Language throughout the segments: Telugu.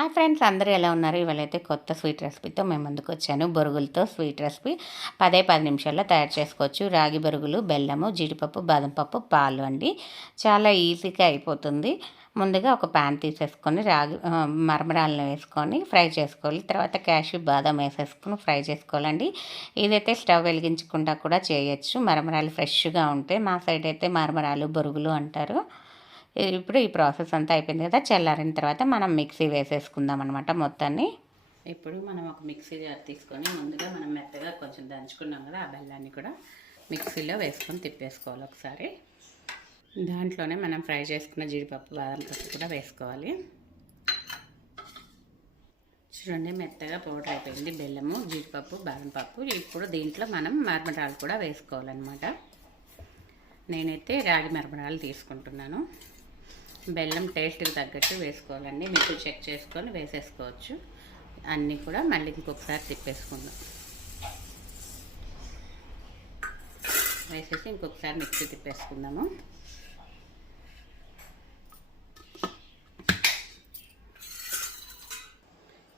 ఆ ఫ్రెండ్స్ అందరూ ఎలా ఉన్నారు? ఇవాళైతే కొత్త స్వీట్ రెసిపీతో మేము ముందుకు వచ్చాను. బొరుగులతో స్వీట్ రెసిపీ. పదే పది నిమిషాల్లో తయారు చేసుకోవచ్చు. రాగి బొరుగులు బెల్లము జీడిపప్పు బాదం పప్పు పాలు అండి. చాలా ఈజీగా అయిపోతుంది. ముందుగా ఒక ప్యాన్ తీసేసుకొని రాగి మరమరాలను వేసుకొని ఫ్రై చేసుకోవాలి. తర్వాత క్యాషు బాదం వేసేసుకొని ఫ్రై చేసుకోవాలండి. ఇదైతే స్టవ్ వెలిగించకుండా కూడా చేయొచ్చు. మరమరాలు ఫ్రెష్గా ఉంటాయి మా సైడ్ అయితే మరమరాలు బొరుగులు అంటారు. ఇప్పుడు ఈ ప్రాసెస్ అంతా అయిపోయింది కదా చల్లారిన తర్వాత మనం మిక్సీ వేసేసుకుందాం అనమాట మొత్తాన్ని. ఇప్పుడు మనం ఒక మిక్సీ జార్ తీసుకొని ముందుగా మనం మెత్తగా కొంచెం దంచుకున్నాం కదా ఆ బెల్లాన్ని కూడా మిక్సీలో వేసుకొని తిప్పేసుకోవాలి ఒకసారి. దాంట్లోనే మనం ఫ్రై చేసుకున్న జీడిపప్పు బాదం పప్పు కూడా వేసుకోవాలి. చూడండి మెత్తగా పౌడర్ అయిపోయింది. బెల్లము జీడిపప్పు బాదం పప్పు. ఇప్పుడు దీంట్లో మనం మరమరాలు కూడా వేసుకోవాలన్నమాట. నేనైతే రాగి మరమరాలు తీసుకుంటున్నాను. బెల్లం టేస్ట్కి తగ్గట్టు వేసుకోవాలండి. మీకు చెక్ చేసుకొని వేసేసుకోవచ్చు. అన్నీ కూడా మళ్ళీ ఇంకొకసారి తిప్పేసుకుందాం. వేసేసి ఇంకొకసారి మిక్సీ తిప్పేసుకుందాము.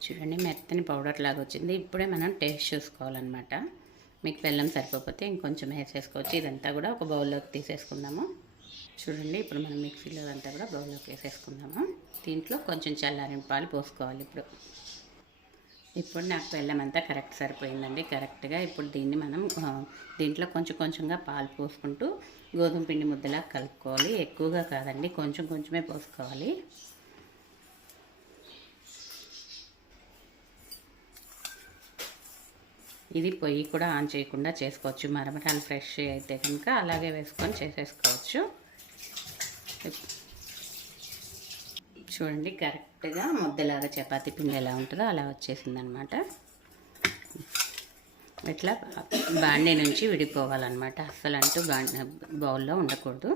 చూడండి మెత్తని పౌడర్ లాగా వచ్చింది. ఇప్పుడే మనం టేస్ట్ చూసుకోవాలన్నమాట. మీకు బెల్లం సరిపోతే ఇంకొంచెం వేసేసుకోవచ్చు. ఇదంతా కూడా ఒక బౌల్లోకి తీసేసుకుందాము. చూడండి ఇప్పుడు మనం మిక్సీలో అంతా కూడా బౌల్లోకి వేసేసుకుందాము. దీంట్లో కొంచెం చల్లారిన పాలు పోసుకోవాలి ఇప్పుడు. ఇప్పుడు నాకు బెల్లం అంతా కరెక్ట్ సరిపోయిందండి. కరెక్ట్గా ఇప్పుడు దీన్ని మనం దీంట్లో కొంచెం కొంచెంగా పాలు పోసుకుంటూ గోధుమ పిండి ముద్దలా కలుపుకోవాలి. ఎక్కువగా కాదండి కొంచెం కొంచెమే పోసుకోవాలి. ఇది పొయ్యి కూడా ఆన్ చేయకుండా చేసుకోవచ్చు. మరమరాలు ఫ్రెష్ అయితే కనుక అలాగే వేసుకొని చేసేసుకోవచ్చు. చూడండి కరెక్ట్గా ముద్దలాగా చపాతీ పిండి ఎలా ఉంటుందో అలా వచ్చేసింది అనమాట ఇట్లా బాండీ నుంచి విడిపోవాలన్నమాట. అస్సలు అంటూ బాండీ బౌల్లో ఉండకూడదు.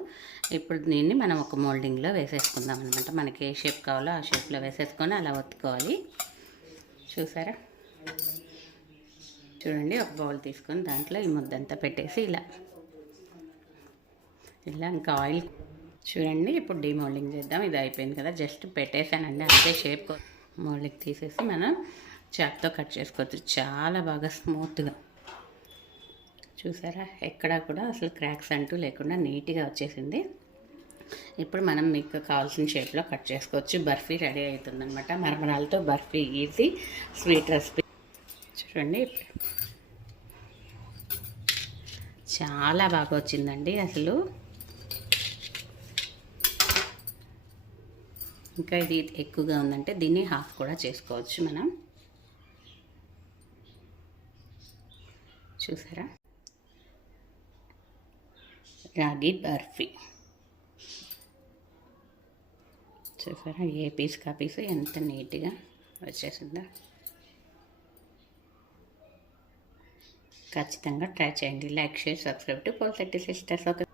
ఇప్పుడు దీన్ని మనం ఒక మోల్డింగ్లో వేసేసుకుందాం అనమాట మనకి ఏ షేప్ కావాలో ఆ షేప్లో వేసేసుకొని అలా ఒత్తుకోవాలి. చూసారా? చూడండి ఒక బౌల్ తీసుకొని దాంట్లో ఈ ముద్దంతా పెట్టేసి ఇలా ఇలా ఇంకా ఆయిల్ చూడండి ఇప్పుడు డీమోల్డింగ్ చేద్దాం. ఇది అయిపోయింది కదా. జస్ట్ పెట్టేసానండి అంతే షేప్ మోల్డింగ్ తీసేసి మనం చాక్తో కట్ చేసుకోవచ్చు. చాలా బాగా స్మూత్గా చూసారా? ఎక్కడా కూడా అసలు క్రాక్స్ అంటూ లేకుండా నీట్గా వచ్చేసింది. ఇప్పుడు మనం మీకు కావాల్సిన షేప్లో కట్ చేసుకోవచ్చు. బర్ఫీ రెడీ అవుతుందనమాట మరమరాలతో బర్ఫీ ఈజీ స్వీట్ రెసిపీ చూడండి. చాలా బాగా వచ్చిందండి అసలు. ఇంకా ఇది ఎక్కువగా ఉందంటే దీన్ని హాఫ్ కూడా చేసుకోవచ్చు మనం. చూసారా? రాగి బర్ఫీ. చూసారా? ఏ పీస్ కా పీస్ ఎంత నీట్గా వచ్చేసిందా. ఖచ్చితంగా ట్రై చేయండి. Like share subscribe to Paul sisters. Okay.